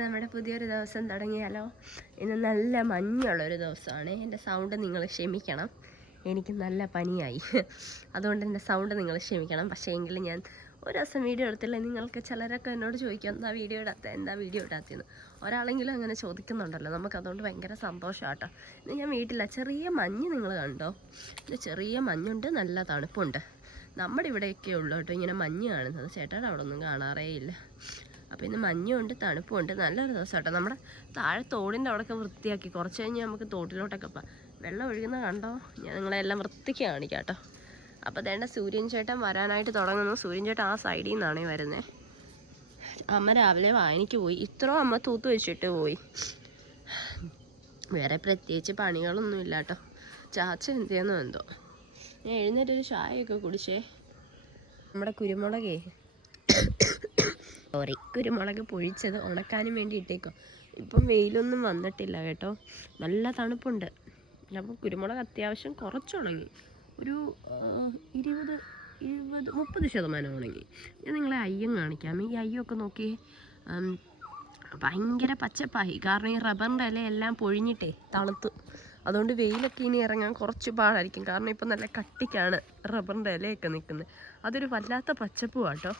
നമ്മുടെ പുതിയൊരു ദിവസം തുടങ്ങിയാലോ? ഇന്ന് നല്ല മഞ്ഞുള്ളൊരു ദിവസമാണ്. എന്റെ സൗണ്ട് നിങ്ങൾ ക്ഷമിക്കണം. എനിക്ക് നല്ല പനിയായി. അതുകൊണ്ട് എന്റെ സൗണ്ട് നിങ്ങൾ ക്ഷമിക്കണം. പക്ഷേ എങ്കിലും ഞാൻ ഒരു ദിവസം വീഡിയോ എടുത്തില്ല. നിങ്ങൾക്ക് ചിലരൊക്കെ എന്നോട് ചോദിക്കും എന്താ വീഡിയോ ഇടാത്ത? എന്താ വീഡിയോ ഇടാത്തതെന്ന് ഒരാളെങ്കിലും അങ്ങനെ ചോദിക്കുന്നുണ്ടല്ലോ. നമുക്ക് അതുകൊണ്ട് ഭയങ്കര സന്തോഷമാട്ടോ ഇന്ന് ഞാൻ വീട്ടില. ചെറിയ മഞ്ഞ് നിങ്ങൾ കണ്ടോ? ചെറിയ മഞ്ഞുണ്ട് നല്ല തണുപ്പുണ്ട്. നമ്മുടെ ഇവിടെയൊക്കെ ഉള്ളൂ കേട്ടോ ഇങ്ങനെ മഞ്ഞ് കാണുന്നത്. ചേട്ടൻ അവിടെ ഒന്നും കാണാറേ ഇല്ല അപ്പോൾ ഇന്ന് മഞ്ഞുണ്ട് തണുപ്പുണ്ട്. നല്ലൊരു ദിവസം കേട്ടോ നമ്മുടെ താഴെ തോടിന്റെ അവിടെയൊക്കെ വൃത്തിയാക്കി. കുറച്ച് കഴിഞ്ഞ് നമുക്ക് തോട്ടിലോട്ടൊക്കെ പോകാം വെള്ളം ഒഴുകുന്ന കണ്ടോ? ഞാൻ നിങ്ങളെല്ലാം വൃത്തിക്ക് കാണിക്കാം കേട്ടോ അപ്പോൾ അതേണ്ട സൂര്യൻ ചേട്ടൻ വരാനായിട്ട് തുടങ്ങുന്നു. സൂര്യൻ ചേട്ടൻ ആ സൈഡിൽ നിന്നാണേ വരുന്നത് അമ്മ രാവിലെ വായനയ്ക്ക് പോയി. ഇത്രയും അമ്മ തൂത്ത് വെച്ചിട്ട് പോയി. വേറെ പ്രത്യേകിച്ച് പണികളൊന്നും ഇല്ല കേട്ടോ ചാച്ച എന്ത് ചെയ്യുന്നു എന്തോ. ഞാൻ എഴുന്നേറ്റൊരു ചായയൊക്കെ കുടിച്ചേ. നമ്മുടെ കുരുമുളകേ. സോറി കുരുമുളക് പൊഴിച്ചത് ഉണക്കാനും വേണ്ടി ഇട്ടേക്കോ ഇപ്പം വെയിലൊന്നും വന്നിട്ടില്ല കേട്ടോ. നല്ല തണുപ്പുണ്ട്. അപ്പോൾ കുരുമുളക് അത്യാവശ്യം കുറച്ച് ഉണങ്ങി. ഒരു ഇരുപത് ഇരുപത് മുപ്പത് ശതമാനം ഉണങ്ങി. ഞാൻ നിങ്ങളെ അയ്യം കാണിക്കാം. ഈ അയ്യൊക്കെ നോക്കി ഭയങ്കര പച്ചപ്പായി. കാരണം ഈ റബ്ബറിന്റെ എല്ലാം പൊഴിഞ്ഞിട്ടേ തണുത്തു. അതുകൊണ്ട് വെയിലൊക്കെ ഇനി ഇറങ്ങാൻ കുറച്ച് പാടായിരിക്കും. കാരണം ഇപ്പം നല്ല കട്ടിക്കാണ് റബ്ബറിന്റെ ഇലയൊക്കെ നിൽക്കുന്നത്. അതൊരു വല്ലാത്ത പച്ചപ്പ് കേട്ടോ.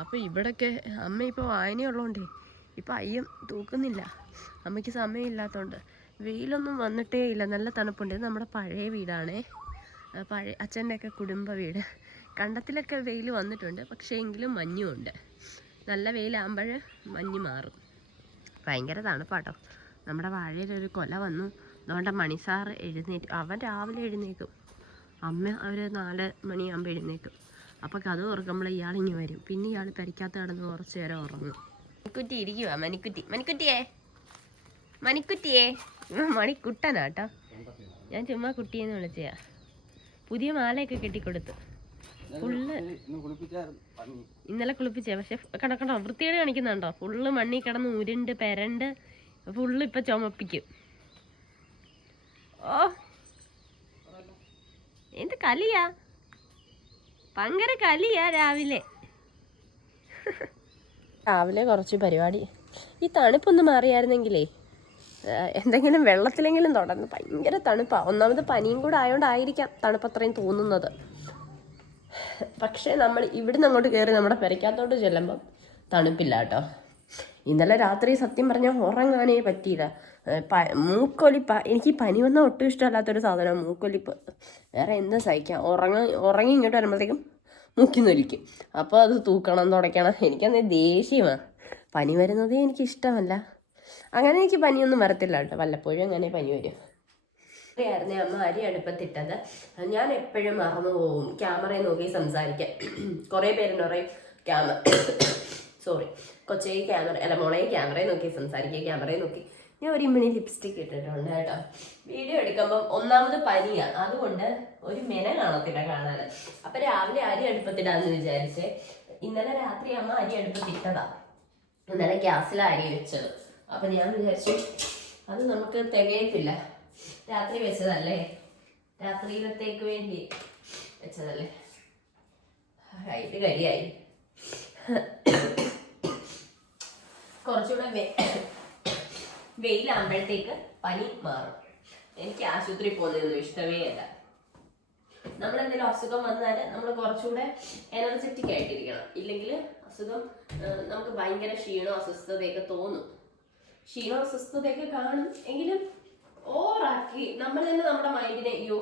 അപ്പോൾ ഇവിടൊക്കെ അമ്മ ഇപ്പോൾ വായനയുള്ളതുകൊണ്ടേ ഇപ്പോൾ അയ്യം തൂക്കുന്നില്ല. അമ്മയ്ക്ക് സമയമില്ലാത്തതുകൊണ്ട് വെയിലൊന്നും വന്നിട്ടേ ഇല്ല. നല്ല തണുപ്പുണ്ട്. നമ്മുടെ പഴയ വീടാണേ. പഴയ അച്ഛന്റെയൊക്കെ കുടുംബ വീട്. കണ്ടത്തിലൊക്കെ വെയിൽ വന്നിട്ടുണ്ട്. പക്ഷേ എങ്കിലും മഞ്ഞുമുണ്ട് നല്ല വെയിലാകുമ്പോൾ മഞ്ഞ് മാറും. ഭയങ്കര തണുപ്പാട്ടോ. നമ്മുടെ വാഴയിലൊരു കൊല വന്നു. അതുകൊണ്ട് മണിസാർ എഴുന്നേറ്റ് അവൻ രാവിലെ എഴുന്നേക്കും. അമ്മ അവർ നാല് മണിയാകുമ്പോൾ എഴുന്നേക്കും. അപ്പോൾ കഥ തുറക്കുമ്പോൾ ഇങ്ങനെ വരും. പിന്നെ ഇയാൾ പരിക്കാത്ത കിടന്ന് കുറച്ച് നേരം ഉറങ്ങും. മണിക്കുറ്റി ഇരിക്കുക മണിക്കുറ്റി മണിക്കുറ്റിയേ മണിക്കുറ്റിയേ മണിക്കുട്ടനാ മണിക്കുട്ടനാട്ടോ. ഞാൻ ചുമ്മാ കുട്ടിയെന്ന് വിളിച്ചയാ. പുതിയ മാലയൊക്കെ കെട്ടിക്കൊടുത്തു. ഫുള്ള് ഇന്നലെ കുളിപ്പിച്ചേ പക്ഷെ കണക്കണ്ടോ വൃത്തികേട് കാണിക്കുന്നുണ്ടോ? ഫുള്ള് മണ്ണി കിടന്ന് ഉരുണ്ട് പെരണ്ട് ഫുള്ള് ഇപ്പൊ ചുമപ്പിക്കും. ഓ എന്ത് കലിയാ? ഭയങ്കര കലിയാ രാവിലെ. രാവിലെ കുറച്ച് പരിപാടി. ഈ തണുപ്പൊന്ന് മാറിയായിരുന്നെങ്കിലേ എന്തെങ്കിലും വെള്ളത്തിലെങ്കിലും തുടർന്ന് ഭയങ്കര തണുപ്പാണ് ഒന്നാമത് പനിയും കൂടെ ആയതുകൊണ്ടായിരിക്കാം തണുപ്പത്രയും തോന്നുന്നത്. പക്ഷേ നമ്മൾ ഇവിടുന്ന് അങ്ങോട്ട് കയറി നമ്മുടെ പെരയ്ക്കകത്തോട്ട് ചെല്ലുമ്പം തണുപ്പില്ല കേട്ടോ ഇന്നലെ രാത്രി സത്യം പറഞ്ഞാൽ ഉറങ്ങാനേ പറ്റിയില്ല. പ- മൂക്കൊലിപ്പ എനിക്ക് പനി വന്ന ഒട്ടും ഇഷ്ടമല്ലാത്തൊരു സാധനം മൂക്കൊലിപ്പ്. വേറെ എന്ത് സഹിക്കാം. ഉറങ്ങ ഉറങ്ങി ഇങ്ങോട്ട് വരുമ്പോഴത്തേക്കും മൂക്കിന്നൊലിക്കും അപ്പോൾ അത് തൂക്കണം തുടയ്ക്കണം. എനിക്കന്ന് ദേഷ്യമാണ് പനി വരുന്നതേ എനിക്ക് ഇഷ്ടമല്ല അങ്ങനെ എനിക്ക് പനിയൊന്നും വരത്തില്ല കേട്ടോ. വല്ലപ്പോഴും അങ്ങനെ പനി വരും. ആയിരുന്നു അമ്മ അരി അടുപ്പത്തിട്ടത്. ഞാൻ എപ്പോഴും മറന്നു പോകും. ക്യാമറയെ നോക്കി സംസാരിക്കാൻ. കുറേ പേരുണ്ട് പറയും ക്യാമറ സോറി കൊച്ചേ ക്യാമറ അല്ല മോളെ ക്യാമറയെ നോക്കി സംസാരിക്കുക ക്യാമറയെ നോക്കി. ഞാൻ ഒരു മിനി ലിപ്സ്റ്റിക് ഇട്ടിട്ടുണ്ട് കേട്ടോ. വീഡിയോ എടുക്കുമ്പോൾ ഒന്നാമത് പനിയാണ് അതുകൊണ്ട് ഒരു മെന കാണത്തില്ല കാണാൻ. അപ്പൊ രാവിലെ അരി അടുപ്പത്തിടാന്ന് വിചാരിച്ചേ. ഇന്നലെ രാത്രി അമ്മ അരി അടുപ്പത്തിട്ടതാ. ഇന്നലെ ഗ്യാസിൽ അരി വെച്ചത്. അപ്പൊ ഞാൻ വിചാരിച്ചു അത് നമുക്ക് തികയത്തില്ല. രാത്രി വെച്ചതല്ലേ? രാത്രിയിലത്തേക്ക് വേണ്ടി വെച്ചതല്ലേ? റൈറ്റ് കരിയായി കുറച്ചുകൂടെ വെയിലാകുമ്പോഴത്തേക്ക് പനി മാറും. എനിക്ക് ആശുപത്രി പോകുന്നതൊന്നും ഇഷ്ടമേ അല്ല. നമ്മൾ എന്തെങ്കിലും അസുഖം വന്നാൽ നമ്മൾ കുറച്ചുകൂടെ എനർജറ്റിക് ആയിട്ടിരിക്കണം. ഇല്ലെങ്കിൽ അസുഖം നമുക്ക് ഭയങ്കര ക്ഷീണോ അസ്വസ്ഥതയൊക്കെ തോന്നും. ക്ഷീണോ അസ്വസ്ഥതയൊക്കെ കാണും. എങ്കിലും ഓവറാക്കി നമ്മൾ തന്നെ നമ്മുടെ മൈൻഡിനെ അയ്യോ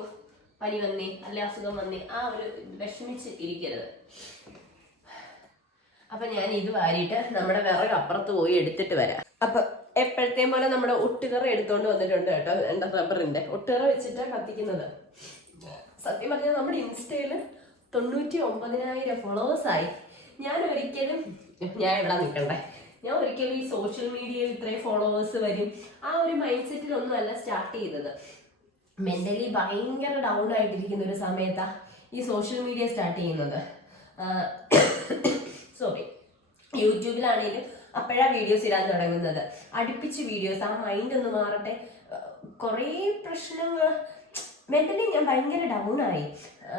പനി വന്നേ അല്ലെ അസുഖം വന്നേ ആ ഒരു വിഷമിച്ച് ഇരിക്കരുത്. അപ്പൊ ഞാൻ ഇത് വാരിയിട്ട് നമ്മുടെ വിറക് അപ്പുറത്ത് പോയി എടുത്തിട്ട് വരാം. അപ്പൊ എപ്പോഴത്തെയും പോലെ നമ്മുടെ ഒട്ടുകറ എടുത്തോണ്ട് വന്നിട്ടുണ്ട് കേട്ടോ എന്റെ റബ്ബറിന്റെ ഒട്ടുകറ വെച്ചിട്ടാ കത്തിക്കുന്നത്. സത്യം പറഞ്ഞാൽ നമ്മുടെ ഇൻസ്റ്റയിൽ തൊണ്ണൂറ്റി ഒമ്പതിനായിരം ഫോളോവേഴ്സ് ആയി. ഞാൻ ഒരിക്കലും ഞാൻ ഇവിടെ നിൽക്കണ്ടേ. ഞാൻ ഒരിക്കലും ഈ സോഷ്യൽ മീഡിയയിൽ ഇത്രയും ഫോളോവേഴ്സ് വരും. ആ ഒരു മൈൻഡ് സെറ്റിലൊന്നും അല്ല സ്റ്റാർട്ട് ചെയ്തത്. മെന്റലി ഭയങ്കര ഡൗൺ ആയിട്ടിരിക്കുന്ന ഒരു സമയത്താ ഈ സോഷ്യൽ മീഡിയ സ്റ്റാർട്ട് ചെയ്യുന്നത്. സോറി യൂട്യൂബിലാണെങ്കിലും അപ്പോഴാ വീഡിയോസ് ഇടാൻ തുടങ്ങുന്നത്. അടുപ്പിച്ച് വീഡിയോസ് ആ മൈൻഡ് ഒന്ന് മാറട്ടെ. കുറേ പ്രശ്നങ്ങൾ. മെന്റലി ഞാൻ ഭയങ്കര ഡൗൺ ആയി.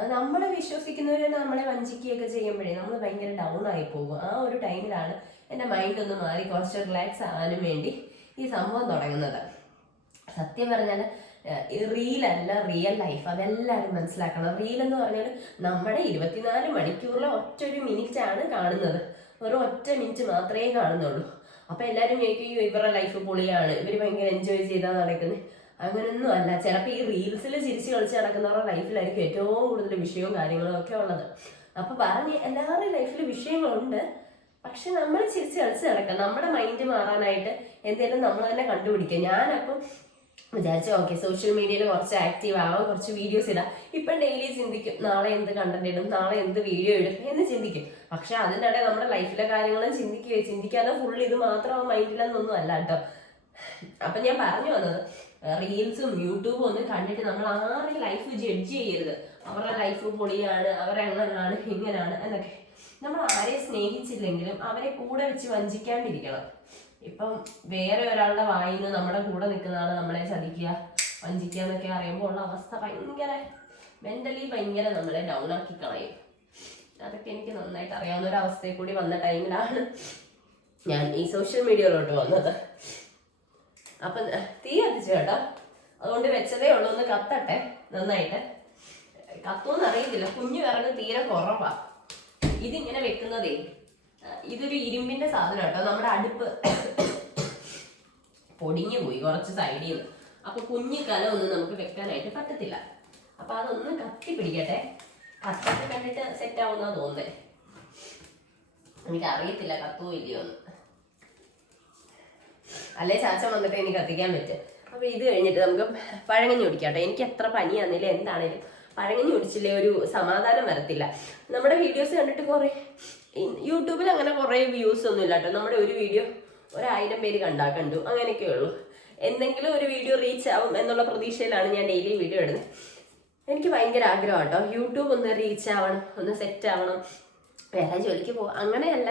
നമ്മൾ വിശ്വസിക്കുന്നവരെ നമ്മളെ വഞ്ചിക്കുകയൊക്കെ ചെയ്യുമ്പോഴേ നമ്മൾ ഭയങ്കര ഡൗൺ ആയി പോകും. ആ ഒരു ടൈമിലാണ് എന്റെ മൈൻഡ് ഒന്ന് മാറി കുറച്ച് റിലാക്സ് ആകാനും വേണ്ടി ഈ സംഭവം തുടങ്ങുന്നത്. സത്യം പറഞ്ഞാൽ റീലല്ല റിയൽ ലൈഫ് അതെല്ലാവരും മനസ്സിലാക്കണം. റീൽ എന്ന് പറഞ്ഞാൽ നമ്മുടെ ഇരുപത്തിനാല് മണിക്കൂറിലെ ഒറ്റ ഒരു മിനിറ്റ് ആണ് കാണുന്നത്. ഒരു ഒറ്റ മിനിറ്റ് മാത്രമേ കാണുന്നുള്ളൂ. അപ്പൊ എല്ലാവരും ചോദിക്കും ഇവരുടെ ലൈഫ് പൊളിയാണ്. ഇവർ ഭയങ്കര എൻജോയ് ചെയ്താ നടക്കുന്നത് അങ്ങനൊന്നും അല്ല. ചിലപ്പോൾ ഈ റീൽസിൽ ചിരിച്ച് കളിച്ച് നടക്കുന്നവരുടെ ലൈഫിലായിരിക്കും ഏറ്റവും കൂടുതൽ വിഷയവും കാര്യങ്ങളും ഒക്കെ ഉള്ളത്. അപ്പൊ പറഞ്ഞ് എല്ലാവരുടെയും ലൈഫിൽ വിഷയങ്ങളുണ്ട്. പക്ഷെ നമ്മൾ ചിരിച്ച് കളിച്ച് നടക്കാം നമ്മുടെ മൈൻഡ് മാറാനായിട്ട് എന്തെങ്കിലും നമ്മൾ തന്നെ കണ്ടുപിടിക്കുക. ഞാനപ്പം വിചാരിച്ചു ഓക്കെ സോഷ്യൽ മീഡിയയിൽ കുറച്ച് ആക്റ്റീവ് ആവാം കുറച്ച് വീഡിയോസ് ഇടാം. ഇപ്പം ഡെയിലി ചിന്തിക്കും നാളെ എന്ത് കണ്ടന്റ് ഇടും നാളെ എന്ത് വീഡിയോ ഇടും എന്ന് ചിന്തിക്കും. പക്ഷെ അതിനിടെ നമ്മുടെ ലൈഫിലെ കാര്യങ്ങളും ചിന്തിക്കുകയോ ചിന്തിക്കാതെ ഫുൾ ഇത് മാത്രം മൈൻഡിലെന്നൊന്നും അല്ല കേട്ടോ. അപ്പൊ ഞാൻ പറഞ്ഞു വന്നത് റീൽസും യൂട്യൂബും ഒന്നും കണ്ടിട്ട് നമ്മൾ ആരുടെ ലൈഫ് ജഡ്ജ് ചെയ്യരുത്. അവരുടെ ലൈഫ് പൊളിയാണ് അവരെങ്ങനാണ് ഇങ്ങനാണ് എന്നൊക്കെ. നമ്മൾ ആരെ സ്നേഹിച്ചില്ലെങ്കിലും അവരെ കൂടെ വെച്ച് വഞ്ചിക്കാണ്ടിരിക്കണം. ഇപ്പം വേറെ ഒരാളുടെ വായിൽ നിന്ന് നമ്മുടെ കൂടെ നിൽക്കുന്ന ആൾ നമ്മളെ ചതിക്കുക വഞ്ചിക്കുക എന്നൊക്കെ അറിയുമ്പോൾ ഉള്ള അവസ്ഥ ഭയങ്കര മെന്റലി ഭയങ്കര നമ്മളെ ഡൗൺ ആക്കി കളയും. അതൊക്കെ എനിക്ക് നന്നായിട്ട് അറിയാവുന്ന ഒരു അവസ്ഥയിൽ കൂടി വന്ന ടൈമിലാണ് ഞാൻ ഈ സോഷ്യൽ മീഡിയയിലോട്ട് വന്നത്. അപ്പൊ തീ കത്തിച്ചു കേട്ടോ. അതുകൊണ്ട് വെച്ചതേ ഉള്ളൂ ഒന്ന് കത്തട്ടെ നന്നായിട്ട്. കത്തുമെന്ന് അറിയത്തില്ല കുഞ്ഞു വിറക് തീരെ കുറവാ. ഇതിങ്ങനെ വെക്കുന്നതേ ഇതൊരു ഇരുമ്പിന്റെ സാധനം കേട്ടോ. നമ്മുടെ അടുപ്പ് പൊടിഞ്ഞു പോയി കുറച്ച് സൈഡിൽ നിന്ന്. അപ്പൊ കുഞ്ഞു കലം ഒന്നും നമുക്ക് വെക്കാനായിട്ട് പറ്റത്തില്ല. അപ്പൊ അതൊന്ന് കത്തി പിടിക്കട്ടെ. കത്തൊക്കെ കണ്ടിട്ട് സെറ്റ് ആവുന്ന തോന്നേ എനിക്ക് അറിയത്തില്ല കത്തുവോ ഇല്ലയോ എന്ന്. അല്ലേ ചാച്ച വന്നിട്ട് എനിക്ക് കത്തിക്കാൻ പറ്റും. അപ്പൊ ഇത് കഴിഞ്ഞിട്ട് നമുക്ക് പഴങ്ങഞ്ഞി കുടിക്കാട്ടെ. എനിക്ക് എത്ര പനിയാന്നില്ല എന്താണേലും പഴങ്ങഞ്ഞി കുടിച്ചില്ലേ ഒരു സമാധാനം വരത്തില്ല. നമ്മുടെ വീഡിയോസ് കണ്ടിട്ട് കുറെ യൂട്യൂബിൽ അങ്ങനെ കുറേ വ്യൂസ് ഒന്നും ഇല്ല കേട്ടോ നമ്മുടെ ഒരു വീഡിയോ ഒരായിരം പേര് കണ്ടാ കണ്ടു. അങ്ങനെയൊക്കെ ഉള്ളൂ. എന്തെങ്കിലും ഒരു വീഡിയോ റീച്ച് ആവും എന്നുള്ള പ്രതീക്ഷയിലാണ് ഞാൻ ഡെയിലി വീഡിയോ ഇടുന്നത്. എനിക്ക് ഭയങ്കര ആഗ്രഹം കേട്ടോ യൂട്യൂബ് ഒന്ന് റീച്ച് ആവണം ഒന്ന് സെറ്റ് ആവണം. വേറെ ജോലിക്ക് പോകാം അങ്ങനെയല്ല.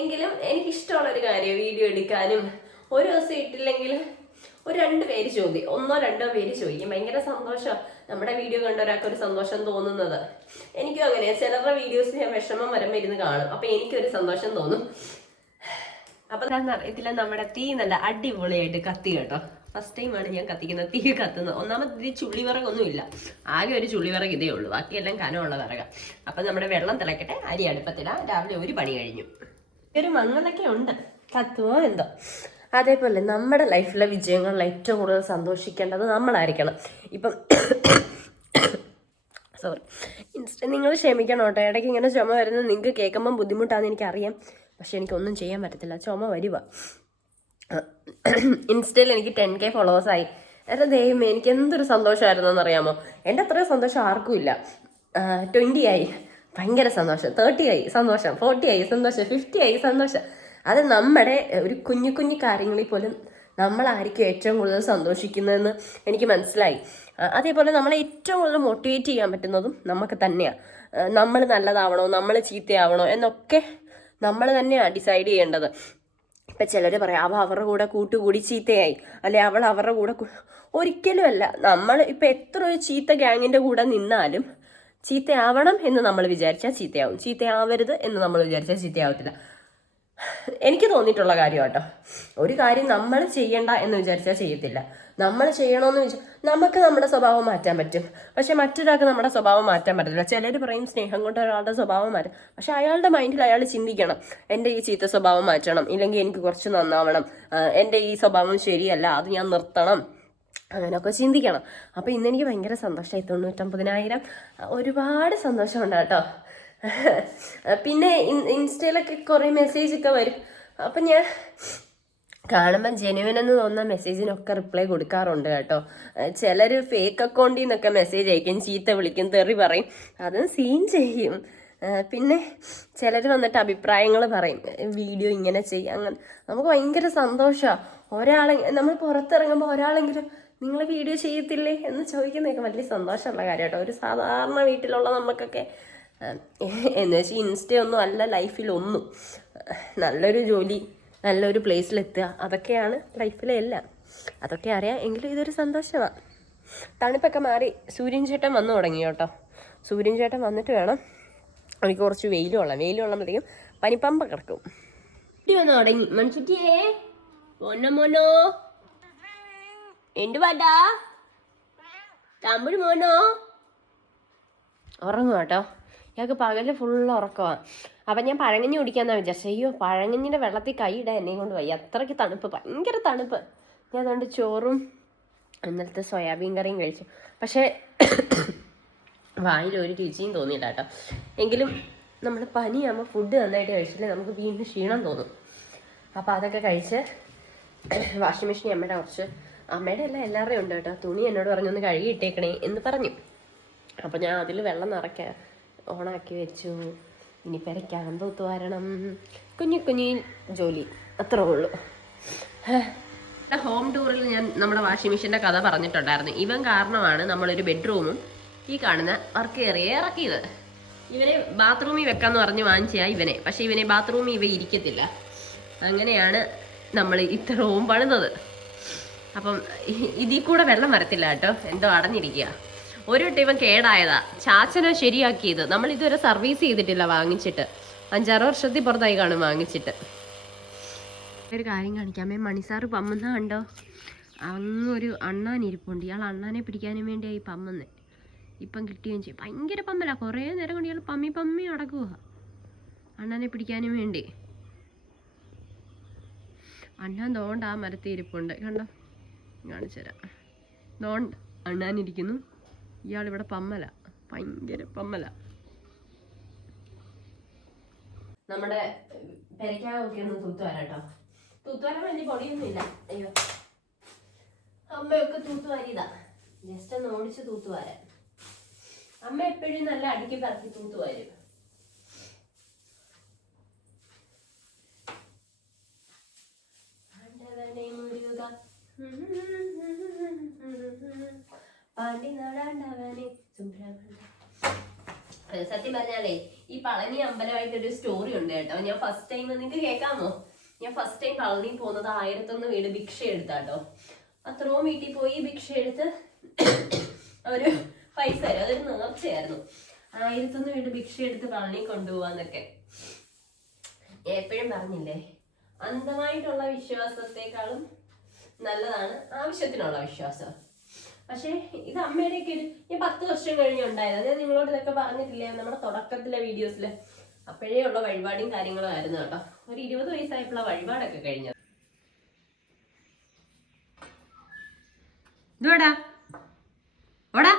എങ്കിലും എനിക്കിഷ്ടമുള്ളൊരു കാര്യം വീഡിയോ എടുക്കാനും. ഒരു ദിവസം ഇട്ടില്ലെങ്കിൽ ഒരു രണ്ട് പേര് ചോദി. ഒന്നോ രണ്ടോ പേര് ചോദിക്കും. ഭയങ്കര സന്തോഷം. നമ്മുടെ വീഡിയോ കണ്ട ഒരാൾക്ക് ഒരു സന്തോഷം തോന്നുന്നത്. എനിക്കും അങ്ങനെ ചിലരുടെ വീഡിയോസ് ഞാൻ വിഷമം വരുമ്പോൾ ഇരുന്ന് കാണും. അപ്പൊ എനിക്കൊരു സന്തോഷം തോന്നും. അപ്പൊ ഇതിലെ നമ്മുടെ തീ നല്ല അടിപൊളിയായിട്ട് കത്തി കേട്ടോ. ഫസ്റ്റ് ടൈമാണ് ഞാൻ കത്തിക്കുന്നത് തീ കത്തുന്നത്. ഒന്നാമത് ഇതിൽ ചുള്ളി വിറകൊന്നും ഇല്ല ആകെ ഒരു ചുള്ളി വിറക് ഇതേ ഉള്ളൂ. ബാക്കിയെല്ലാം കനമുള്ള വിറക. അപ്പൊ നമ്മുടെ വെള്ളം തിളക്കട്ടെ. അരി അടുപ്പത്തിടാം. രാവിലെ ഒരു പണി കഴിഞ്ഞു. ഒരു മങ്ങളൊക്കെ ഉണ്ട്. കത്തുവോ എന്തോ. അതേപോലെ നമ്മുടെ ലൈഫിലെ വിജയങ്ങളിൽ ഏറ്റവും കൂടുതൽ സന്തോഷിക്കേണ്ടത് നമ്മളായിരിക്കണം. ഇപ്പം സോറി ഇൻസ്റ്റ നിങ്ങൾ ക്ഷമിക്കണം കേട്ടോ. ഇടയ്ക്ക് ഇങ്ങനെ ചുമ വരുന്നത് നിങ്ങൾക്ക് കേൾക്കുമ്പം ബുദ്ധിമുട്ടാണെന്ന് എനിക്കറിയാം. പക്ഷെ എനിക്കൊന്നും ചെയ്യാൻ പറ്റത്തില്ല. ചുമ വരുക ഇൻസ്റ്റയിൽ എനിക്ക് ടെൻ കെ ഫോളോവേഴ്സായി എന്റെ ദൈവം എനിക്ക് എന്തൊരു സന്തോഷമായിരുന്നു എന്നറിയാമോ എന്റെ അത്രയും സന്തോഷം ആർക്കും ഇല്ല. ട്വന്റി ആയി. ഭയങ്കര സന്തോഷം. തേർട്ടി ആയി. സന്തോഷം. ഫോർട്ടി ആയി. സന്തോഷം. ഫിഫ്റ്റി ആയി. സന്തോഷം. അത് നമ്മുടെ ഒരു കുഞ്ഞു കുഞ്ഞു കാര്യങ്ങളിൽ പോലും നമ്മളായിരിക്കും ഏറ്റവും കൂടുതൽ സന്തോഷിക്കുന്നതെന്ന് എനിക്ക് മനസ്സിലായി. അതേപോലെ നമ്മളെ ഏറ്റവും കൂടുതൽ മോട്ടിവേറ്റ് ചെയ്യാൻ പറ്റുന്നതും നമുക്ക് തന്നെയാണ് നമ്മൾ നല്ലതാവണോ നമ്മൾ ചീത്തയാവണോ എന്നൊക്കെ നമ്മൾ തന്നെയാണ് ഡിസൈഡ് ചെയ്യേണ്ടത്. ഇപ്പം ചിലർ പറയാം അവ അവരുടെ കൂടെ കൂട്ടുകൂടി ചീത്തയായി. അല്ലെ അവൾ അവരുടെ കൂടെ ഒരിക്കലുമല്ല. നമ്മൾ ഇപ്പം എത്ര ഒരു ചീത്ത ഗ്യാങ്ങിന്റെ കൂടെ നിന്നാലും ചീത്തയാവണം എന്ന് നമ്മൾ വിചാരിച്ചാൽ ചീത്തയാവും. ചീത്തയാവരുത് എന്ന് നമ്മൾ വിചാരിച്ചാൽ ചീത്തയാവത്തില്ല. എനിക്ക് തോന്നിയിട്ടുള്ള കാര്യം കേട്ടോ ഒരു കാര്യം നമ്മൾ ചെയ്യണ്ട എന്ന് വിചാരിച്ചാൽ ചെയ്യത്തില്ല. നമ്മൾ ചെയ്യണമെന്ന് വിചാ നമുക്ക് നമ്മുടെ സ്വഭാവം മാറ്റാൻ പറ്റും. പക്ഷെ മറ്റൊരാൾക്ക് നമ്മുടെ സ്വഭാവം മാറ്റാൻ പറ്റില്ല ചിലർ പറയും സ്നേഹം കൊണ്ട് ഒരാളുടെ സ്വഭാവം മാറ്റും പക്ഷെ അയാളുടെ മൈൻഡിൽ അയാൾ ചിന്തിക്കണം. എന്റെ ഈ ചീത്ത സ്വഭാവം മാറ്റണം. ഇല്ലെങ്കിൽ എനിക്ക് കുറച്ച് നന്നാവണം. എന്റെ ഈ സ്വഭാവം ശരിയല്ല. അത് ഞാൻ നിർത്തണം. അങ്ങനെയൊക്കെ ചിന്തിക്കണം. അപ്പോൾ ഇന്ന് എനിക്ക് ഭയങ്കര സന്തോഷമായി തൊണ്ണൂറ്റമ്പതിനായിരം. ഒരുപാട് സന്തോഷമുണ്ട് കേട്ടോ. പിന്നെ ഇൻ- ഇൻസ്റ്റയിലൊക്കെ കുറേ മെസ്സേജൊക്കെ വരും. അപ്പം ഞാൻ കാണുമ്പം ജെനുവിൻ എന്ന് തോന്നുന്ന മെസ്സേജിനൊക്കെ റിപ്ലൈ കൊടുക്കാറുണ്ട് കേട്ടോ. ചിലർ ഫേക്ക് അക്കൗണ്ടിൽ നിന്നൊക്കെ മെസ്സേജ് അയക്കും ചീത്ത വിളിക്കും തെറി പറയും. അതും സീൻ ചെയ്യും. പിന്നെ ചിലർ വന്നിട്ട് അഭിപ്രായങ്ങൾ പറയും. വീഡിയോ ഇങ്ങനെ ചെയ്യും. അങ്ങനെ നമുക്ക് ഭയങ്കര സന്തോഷമാണ് ഒരാളെ നമ്മൾ പുറത്തിറങ്ങുമ്പോൾ ഒരാളെങ്കിലും നിങ്ങൾ വീഡിയോ ചെയ്യത്തില്ലേ? എന്ന് ചോദിക്കുന്നതൊക്കെ വലിയ സന്തോഷമുള്ള കാര്യം കേട്ടോ ഒരു സാധാരണ വീട്ടിലുള്ള നമുക്കൊക്കെ എന്ന് വെച്ചാൽ ഇൻസ്റ്റയൊന്നും അല്ല ലൈഫിലൊന്നും നല്ലൊരു ജോലി നല്ലൊരു പ്ലേസിലെത്തുക അതൊക്കെയാണ് ലൈഫിലെ എല്ലാം. അതൊക്കെ അറിയാം എങ്കിലും ഇതൊരു സന്തോഷമാണ് തണുപ്പൊക്കെ മാറി സൂര്യൻ ചേട്ടൻ വന്നു തുടങ്ങി കേട്ടോ. സൂര്യൻ ചേട്ടൻ വന്നിട്ട് വേണം എനിക്ക് കുറച്ച് വെയിൽ കൊള്ളാം വെയിൽ കൊള്ളുമ്പോഴത്തേക്കും പനിപ്പമ്പ കിടക്കും. വന്നു തുടങ്ങി. മൺസുട്ടിയേ മോനോ മോനോ. എന്റെ പാട്ടാ? തമ്പിൾ മോനോ. ഉറങ്ങും കേട്ടോ. ഇയാൾക്ക് പകൽ ഫുൾ ഉറക്കമാണ് അപ്പം ഞാൻ പഴങ്ങഞ്ഞി കുടിക്കാമെന്നാണ് വിചാരിച്ചത് അയ്യോ പഴങ്ങഞ്ഞിന്റെ വെള്ളത്തിൽ കൈ ഇടാൻ എന്നെ കൊണ്ട് പോയി അത്രയ്ക്ക് തണുപ്പ് ഭയങ്കര തണുപ്പ്. ഞാൻ അതുകൊണ്ട് ചോറും ഇന്നലത്തെ സോയാബീൻ കറിയും കഴിച്ചു. പക്ഷേ വായിൽ ഒരു രുചിയും തോന്നിയില്ല കേട്ടോ. എങ്കിലും നമ്മൾ പനിയാകുമ്പോൾ ഫുഡ് നന്നായിട്ട് കഴിച്ചില്ലേ നമുക്ക് വീണ്ടും ക്ഷീണം തോന്നും. അപ്പോൾ അതൊക്കെ കഴിച്ച് വാഷിംഗ് മെഷീൻ അമ്മയുടെ കുറച്ച് അമ്മയുടെ എല്ലാം എല്ലാവരുടെയും ഉണ്ട് കേട്ടോ. തുണി എന്നോട് പറഞ്ഞു ഒന്ന് കഴുകി ഇട്ടേക്കണേ എന്ന് പറഞ്ഞു. അപ്പോൾ ഞാൻ അതിൽ വെള്ളം നിറയ്ക്ക. ഓണാക്കി വെച്ചു. ഇനി പെരയ്ക്കാൻ തൂത്ത് വരണം. കുഞ്ഞു കുഞ്ഞു ജോലി. അത്രേ ഉള്ളൂ. ഹോം. ടൂറിൽ ഞാൻ നമ്മുടെ വാഷിംഗ് മെഷീന്റെ കഥ പറഞ്ഞിട്ടുണ്ടായിരുന്നു. ഇവൻ കാരണമാണ് നമ്മളൊരു ബെഡ്റൂമും ഈ കാണുന്ന വർക്ക് ഏറിയ ഇറക്കിയത്. ഇവനെ ബാത്റൂമിൽ വെക്കാന്ന് പറഞ്ഞ് വാങ്ങിച്ചാ ഇവനെ. പക്ഷെ ഇവനെ ബാത്റൂമിൽ ഇവ ഇരിക്കത്തില്ല. അങ്ങനെയാണ് നമ്മൾ ഇത്ര റൂം പണിതത്. അപ്പം ഇതിൽ കൂടെ വെള്ളം വരത്തില്ല കേട്ടോ. എന്തോ അടഞ്ഞിരിക്കുക ഒരു വട്ടം ഇവൻ കേടായതാ. ചാച്ചനോ ശരിയാക്കിയത്. നമ്മൾ ഇതുവരെ സർവീസ് ചെയ്തിട്ടില്ല വാങ്ങിച്ചിട്ട്. അഞ്ചാറ് വർഷത്തിൽ പുറത്തായി കാണും വാങ്ങിച്ചിട്ട്. ഒരു കാര്യം കാണിക്കാമേ മണിസാറ് പമ്മുന്ന കണ്ടോ? അങ്ങ് ഒരു അണ്ണാൻ ഇരിപ്പുണ്ട്. ഇയാൾ അണ്ണാനെ പിടിക്കാനും വേണ്ടിയായി പമ്മുന്നെ. ഇപ്പം കിട്ടുകയും ചെയ്യും. ഭയങ്കര പമ്മല. കുറേ നേരം കൊണ്ട് ഇയാൾ പമ്മി പമ്മി അടക്കുക അണ്ണാനെ പിടിക്കാനും വേണ്ടി. അണ്ണാൻ തോണ്ട് ആ മരത്തിൽ ഇരിപ്പുണ്ട്. കണ്ടോ? കാണിച്ചു തരാം തോണ്ട് അണ്ണാനിരിക്കുന്നു ഇയാൾ ഇവിടെ പമ്മല. ഭയങ്കര പമ്മല. നമ്മുടെ പെരയ്ക്കാവൊക്കെ ഒന്ന് തൂത്തുവരാം കേട്ടോ. തൂത്തുവരാൻ വലിയ പൊടിയൊന്നുമില്ല. അയ്യോ. അമ്മയൊക്കെ തൂത്തുവാരിയതാ. ജസ്റ്റ് ഒന്ന് ഓടിച്ച് തൂത്തുവാരാൻ അമ്മ എപ്പോഴും നല്ല അടുക്കി പറക്കി തൂത്തുവാരും. ആണ്ടവനെ മുരുക. പാണ്ടി അത് സത്യം പറഞ്ഞാലേ ഈ പളനി അമ്പലമായിട്ട് ഒരു സ്റ്റോറി ഉണ്ട് കേട്ടോ. ഞാൻ ഫസ്റ്റ് ടൈം നിങ്ങൾക്ക് കേൾക്കാമോ? ഞാൻ ഫസ്റ്റ് ടൈം പളനി പോകുന്നത് ആയിരത്തൊന്ന് വീട് ഭിക്ഷ എടുത്താട്ടോ അത്രയും വീട്ടിൽ പോയി ഭിക്ഷ എടുത്ത് ഒരു പൈസ തരും. അതൊരു നേർച്ചയായിരുന്നു. ആയിരത്തൊന്ന് വീട് ഭിക്ഷ എടുത്ത് പളനി കൊണ്ടുപോവാന്നൊക്കെ എപ്പോഴും പറഞ്ഞില്ലേ അന്ധമായിട്ടുള്ള വിശ്വാസത്തെക്കാളും നല്ലതാണ് ആവശ്യത്തിനുള്ള വിശ്വാസം. പക്ഷേ ഇത് അമ്മയുടെയൊക്കെ ഒരു ഞാൻ പത്ത് വർഷം കഴിഞ്ഞ് ഉണ്ടായത്. അതായത് നിങ്ങളോട് ഇതൊക്കെ പറഞ്ഞിട്ടില്ലേ? നമ്മുടെ തുടക്കത്തിലെ വീഡിയോസിൽ അപ്പോഴേ ഉള്ള വഴിപാടും കാര്യങ്ങളും ആയിരുന്നു കേട്ടോ. ഒരു ഇരുപത് വയസ്സായപ്പോഴാണ് വഴിപാടൊക്കെ കഴിഞ്ഞത്. ഇതുവാടാ ഓടാ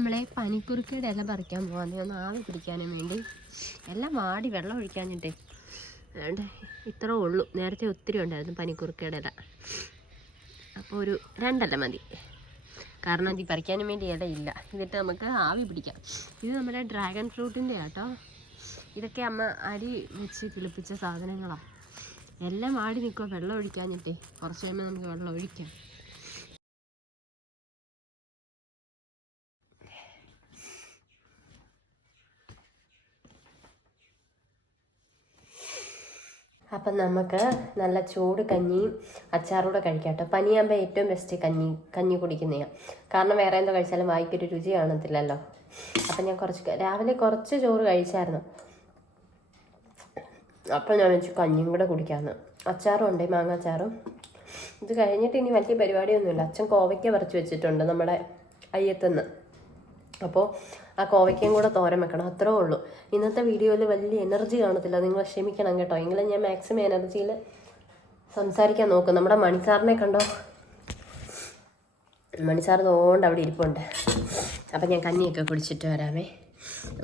നമ്മളെ പനിക്കുറുക്കയുടെ ഇല പറിക്കാൻ പോകാന്ന് ഒന്ന് ആവി പിടിക്കാനും വേണ്ടി. എല്ലാം വാടി വെള്ളം ഒഴിക്കാഞ്ഞിട്ടേ. അതുകൊണ്ട് ഇത്ര ഉള്ളൂ. നേരത്തെ ഒത്തിരി ഉണ്ടായിരുന്നു പനിക്കുറുക്കയുടെ ഇല. അപ്പോൾ ഒരു രണ്ടല്ല മതി. കാരണം ഇത് പറിക്കാനും വേണ്ടി ഇലയില്ല. ഇതിട്ട് നമുക്ക് ആവി പിടിക്കാം. ഇത് നമ്മുടെ ഡ്രാഗൺ ഫ്രൂട്ടിന്റെ ആട്ടോ. ഇതൊക്കെ അമ്മ അരി വെച്ച് കിളിപ്പിച്ച സാധനങ്ങളാണ് എല്ലാം വാടി നിൽക്കുക വെള്ളം ഒഴിക്കാഞ്ഞിട്ടേ. കുറച്ച് കഴിയുമ്പോൾ നമുക്ക് വെള്ളം ഒഴിക്കാം. അപ്പം നമുക്ക് നല്ല ചൂട് കഞ്ഞിയും അച്ചാറൂടെ കഴിക്കാം കേട്ടോ. പനിയാകുമ്പോൾ ഏറ്റവും ബെസ്റ്റ് കഞ്ഞി കഞ്ഞി കുടിക്കുന്നതാണ് കാരണം വേറെ എന്തോ കഴിച്ചാലും വായിക്കൊരു രുചി കാണത്തില്ലല്ലോ. അപ്പം ഞാൻ കുറച്ച് രാവിലെ കുറച്ച് ചോറ് കഴിച്ചായിരുന്നു. അപ്പം ഞാൻ വെച്ചു കഞ്ഞിയും കൂടെ കുടിക്കാമെന്ന് അച്ചാറും ഉണ്ട് മാങ്ങ അച്ചാറും ഇത് കഴിഞ്ഞിട്ട് ഇനി വലിയ പരിപാടിയൊന്നുമില്ല. അച്ഛൻ കോവയ്ക്ക പറിച്ച് വെച്ചിട്ടുണ്ട് നമ്മുടെ അയ്യത്തുനിന്ന്. അപ്പോൾ ആ കോവയ്ക്കയും കൂടെ തോരൻ വെക്കണം അത്രേ ഉള്ളൂ. ഇന്നത്തെ വീഡിയോയിൽ വലിയ എനർജി കാണത്തില്ല. നിങ്ങൾ ക്ഷമിക്കണം കേട്ടോ. എങ്കിലും ഞാൻ മാക്സിമം എനർജിയിൽ സംസാരിക്കാൻ നോക്കും. നമ്മുടെ മണിസാറിനെ കണ്ടോ? മണിസാർ തോണ്ട് അവിടെ ഇരിപ്പുണ്ട്. അപ്പം ഞാൻ കഞ്ഞിയൊക്കെ കുടിച്ചിട്ട് വരാമേ.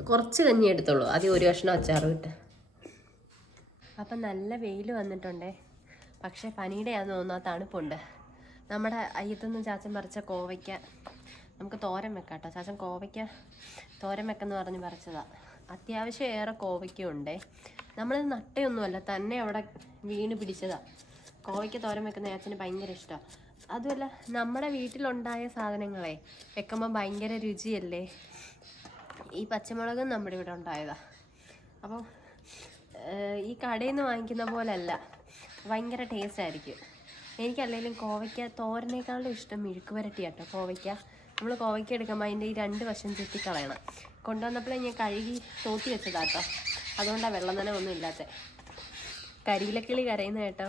കുറച്ച് കഞ്ഞി എടുത്തോളൂ. ആദ്യം ഒരു കഷ്ണം അച്ചാറും ഇട്ട്. അപ്പം നല്ല വെയിൽ വന്നിട്ടുണ്ടേ. പക്ഷേ പനിയുടെയാന്ന് തോന്നുന്നു ആ തണുപ്പുണ്ട്. നമ്മുടെ അയ്യത്തുനിന്ന് ചാച്ചൻ പറിച്ച കോവയ്ക്ക നമുക്ക് തോരൻ വെക്കാം കേട്ടോ ചാച്ചൻ കോവയ്ക്ക തോരൻ വെക്കെന്ന് പറഞ്ഞ് പറിച്ചതാണ് അത്യാവശ്യം ഏറെ കോവയ്ക്കുണ്ടേ. നമ്മൾ നട്ടയൊന്നുമല്ല തന്നെ അവിടെ വീണ് പിടിച്ചതാണ് കോവയ്ക്ക തോരൻ വെക്കുന്ന ചാച്ചന് ഭയങ്കര ഇഷ്ടമാണ് അതുമല്ല നമ്മുടെ വീട്ടിലുണ്ടായ സാധനങ്ങളെ വെക്കുമ്പോൾ ഭയങ്കര രുചിയല്ലേ? ഈ പച്ചമുളകും നമ്മുടെ ഇവിടെ ഉണ്ടായതാ. അപ്പോൾ ഈ കടയിൽ നിന്ന് വാങ്ങിക്കുന്ന പോലല്ല. ഭയങ്കര ടേസ്റ്റ് ആയിരിക്കും. എനിക്കല്ലെങ്കിലും കോവയ്ക്ക തോരനേക്കാളും ഇഷ്ടം മെഴുക്ക് വരട്ടിയാട്ടോ കോവയ്ക്ക. നമ്മൾ കോവയ്ക്ക എടുക്കുമ്പോൾ അതിന്റെ ഈ രണ്ട് വശം ചെത്തിക്കളയണം. കൊണ്ടുവന്നപ്പോഴേ ഞാൻ കഴുകി തോത്തി വെച്ചതാട്ടോ. അതുകൊണ്ടാണ് വെള്ളം തന്നെ ഒന്നും ഇല്ലാത്ത. കരിയിലക്കിളി കരയുന്ന കേട്ടോ.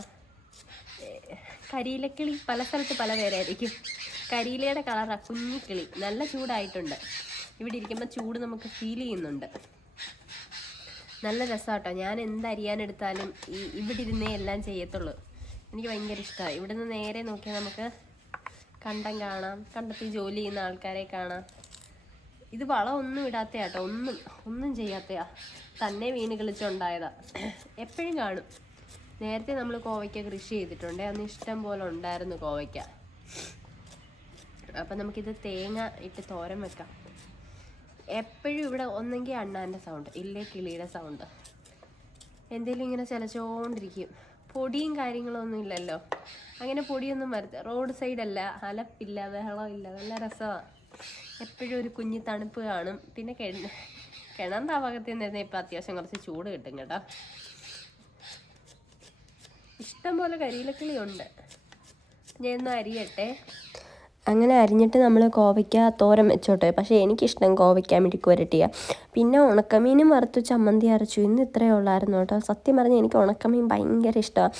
കരിയിലക്കിളി പല സ്ഥലത്ത് പല പേരായിരിക്കും. കരിയിലയുടെ കളറാണ് കുഞ്ഞിക്കിളി. നല്ല ചൂടായിട്ടുണ്ട്. ഇവിടെ ഇരിക്കുമ്പോൾ ചൂട് നമുക്ക് ഫീൽ ചെയ്യുന്നുണ്ട്. നല്ല രസമാട്ടോ ഞാൻ എന്തരിയാനെടുത്താലും ഈ ഇവിടെ ഇരുന്നേ എല്ലാം ചെയ്യത്തുള്ളൂ. എനിക്ക് ഭയങ്കര ഇഷ്ടമാണ് ഇവിടുന്ന് നേരെ നോക്കിയാൽ നമുക്ക് കണ്ടം കാണാം. കണ്ടത്തിൽ ജോലി ചെയ്യുന്ന ആൾക്കാരെ കാണാം. ഇത് വളം ഒന്നും ഇടാത്ത കേട്ടോ ഒന്നും ഒന്നും ചെയ്യാത്തയാ. തന്നെ വീണ് കളിച്ചുണ്ടായതാ. എപ്പോഴും കാണും. നേരത്തെ നമ്മൾ കോവയ്ക്ക കൃഷി ചെയ്തിട്ടുണ്ട്. അന്ന് ഇഷ്ടം പോലെ ഉണ്ടായിരുന്നു കോവയ്ക്ക. അപ്പം നമുക്കിത് തേങ്ങ ഇട്ട് തോരൻ വെക്കാം. എപ്പോഴും ഇവിടെ ഒന്നെങ്കിൽ അണ്ണാന്റെ സൗണ്ട് ഇല്ലേ കിളിയുടെ സൗണ്ട് എന്തെങ്കിലും ഇങ്ങനെ ചലച്ചോണ്ടിരിക്കും. പൊടിയും കാര്യങ്ങളൊന്നും ഇല്ലല്ലോ. അങ്ങനെ പൊടിയൊന്നും വരത്ത റോഡ് സൈഡല്ല അലപ്പില്ല ബഹളമില്ല നല്ല രസമാണ് എപ്പോഴും ഒരു കുഞ്ഞു തണുപ്പ് കാണും. പിന്നെ കിണ കിണർ ഭാഗത്ത് നിന്നിരുന്ന ഇപ്പം അത്യാവശ്യം കുറച്ച് ചൂട് കിട്ടും കേട്ടോ. ഇഷ്ടം പോലെ കരിയിലക്കിളി ഉണ്ട്. ഞാൻ ഒന്ന് അരിയട്ടെ. അങ്ങനെ അരിഞ്ഞിട്ട് നമ്മൾ കോവയ്ക്ക തോരൻ വെച്ചോട്ടെ. പക്ഷേ എനിക്കിഷ്ടം കോവയ്ക്ക മിഴുക്ക് വരട്ടിയ. പിന്നെ ഉണക്കമീനും വറുത്തു ചമ്മന്തി അരച്ചു. ഇന്ന് ഇത്രയേ ഉള്ളായിരുന്നു കേട്ടോ. സത്യം പറഞ്ഞാൽ എനിക്ക് ഉണക്കമീൻ ഭയങ്കര ഇഷ്ടമാണ്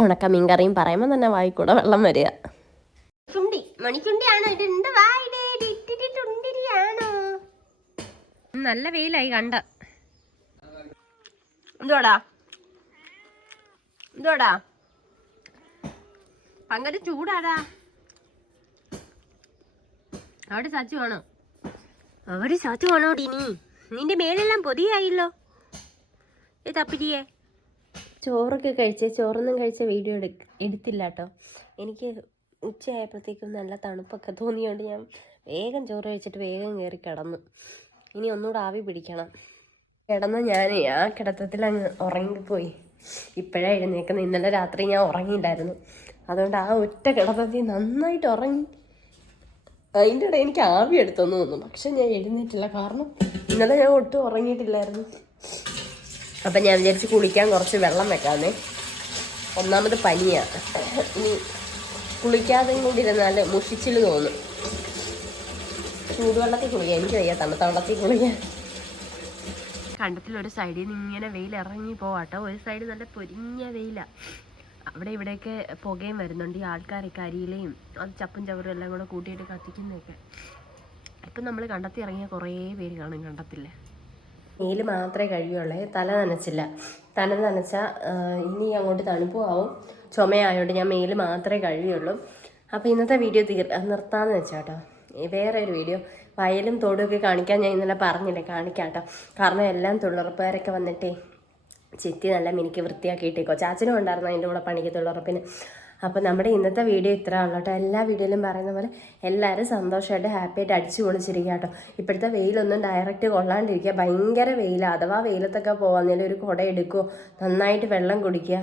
ഉണക്കമീൻ കറിയും പറയുമ്പോൾ തന്നെ വായിക്കൂടെ വെള്ളം വരിക. ചുണ്ടി മണിക്കുണ്ടിയാണോ ഇത്? എന്ത് വായിടേടിയാണോ നല്ല വെയിലായി കണ്ട. എന്തുവാടാ? എന്തുവാടാ? പങ്കര ചൂടാടാ. അവിടെ സച്ചു ആണോ? അവിടെ സച്ചു ആണോ ടിനി? നിന്റെ മേലെല്ലാം പൊതിയായില്ലോ. ഏ തപ്പിരിയെ. ചോറൊക്കെ കഴിച്ച് ചോറൊന്നും കഴിച്ച വീഡിയോ എടു എടുത്തില്ല കേട്ടോ എനിക്ക് ഉച്ചയായപ്പോഴത്തേക്കും നല്ല തണുപ്പൊക്കെ തോന്നിയോണ്ട് ഞാൻ വേഗം ചോറ് കഴിച്ചിട്ട് വേഗം കയറി കിടന്നു. ഇനി ഒന്നുകൂടെ ആവി പിടിക്കണം. കിടന്ന ഞാൻ ആ കിടത്തത്തിൽ അങ്ങ് ഉറങ്ങിപ്പോയി. ഇപ്പോഴാണ് എഴുന്നേക്കുന്നത് ഇന്നലെ രാത്രി ഞാൻ ഉറങ്ങിയില്ലായിരുന്നു. അതുകൊണ്ട് ആ ഒറ്റ കിടത്തത്തിൽ നന്നായിട്ട് ഉറങ്ങി. അതിന്റെ ഇടയിൽ എനിക്ക് ആവി എടുത്തെന്ന് തോന്നുന്നു. പക്ഷെ ഞാൻ എഴുന്നേറ്റില്ല. കാരണം ഇന്നലെ ഞാൻ ഒട്ടും ഉറങ്ങിയിട്ടില്ലായിരുന്നു. അപ്പം ഞാൻ വിചാരിച്ച് കുളിക്കാൻ കുറച്ച് വെള്ളം വെക്കാന്നേ. ഒന്നാമത് പനിയാണ് ഇനി കുളിക്കാതെ കൂടി ഇരുന്നാൽ മുഷിച്ചിൽ തോന്നും. ചൂടുവെള്ളത്തിൽ കുളിക്കാം. എനിക്ക് വയ്യ. തണുത്ത വെള്ളത്തിൽ കുളിക്കാൻ. കണ്ടത്തിൽ ഒരു സൈഡിൽ നിന്ന് ഇങ്ങനെ വെയിൽ ഇറങ്ങി പോവാട്ടോ. ഒരു സൈഡ് നല്ല പൊരിഞ്ഞ വെയിലാണ് അവിടെ ഇവിടെയൊക്കെ പുകയും വരുന്നുണ്ട്. ഈ ആൾക്കാരൊക്കെ അരിയിലെയും അത് ചപ്പും ചവറും എല്ലാം കൂടെ കൂട്ടിയിട്ട് കത്തിക്കുന്നതൊക്കെ. ഇപ്പം നമ്മൾ കണ്ടത്തിൽ ഇറങ്ങിയ കുറേ പേര് കാണും. കണ്ടത്തില്ലേ? നീൽ മാത്രമേ കഴിയുള്ളേ. തല നനച്ചില്ല. തല നനച്ചാൽ ഇനി അങ്ങോട്ട് തണുപ്പുമാവും ചുമയായതുകൊണ്ട് ഞാൻ മേൽ മാത്രമേ കഴിയുള്ളൂ. അപ്പോൾ ഇന്നത്തെ വീഡിയോ തീർ നിർത്താമെന്ന് വെച്ചാട്ടോ. വേറെ ഒരു വീഡിയോ. വയലും തോടുമൊക്കെ കാണിക്കാൻ ഞാൻ ഇന്നലെ പറഞ്ഞില്ല? കാണിക്കാം കേട്ടോ കാരണം എല്ലാം തൊഴിലുറപ്പുകാരൊക്കെ വന്നിട്ടേ ചെത്തി നല്ല മിനിക്ക് വൃത്തിയാക്കിയിട്ടേക്കോ. ചാച്ചനും ഉണ്ടായിരുന്നു അതിന്റെ കൂടെ പണിക്ക് തൊഴിലുറപ്പിന്. അപ്പോൾ നമ്മുടെ ഇന്നത്തെ വീഡിയോ ഇത്ര ഉള്ളൂ കേട്ടോ. എല്ലാ വീഡിയോയിലും പറയുന്ന പോലെ എല്ലാവരും സന്തോഷമായിട്ട് ഹാപ്പിയായിട്ട് അടിച്ചു പൊളിച്ചിരിക്കുക കേട്ടോ. ഇപ്പോഴത്തെ വെയിലൊന്നും ഡയറക്റ്റ് കൊള്ളാണ്ടിരിക്കുക. ഭയങ്കര വെയിലാണ് അഥവാ വെയിലത്തൊക്കെ പോകുന്നതിൽ ഒരു കുട എടുക്കുമോ നന്നായിട്ട് വെള്ളം കുടിക്കുക.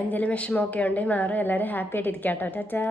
എന്തെങ്കിലും വിഷമമൊക്കെ ഉണ്ടെങ്കിൽ മാറും. എല്ലാവരും ഹാപ്പി ആയിട്ട് ഇരിക്കുക കേട്ടോ. ടാറ്റാ.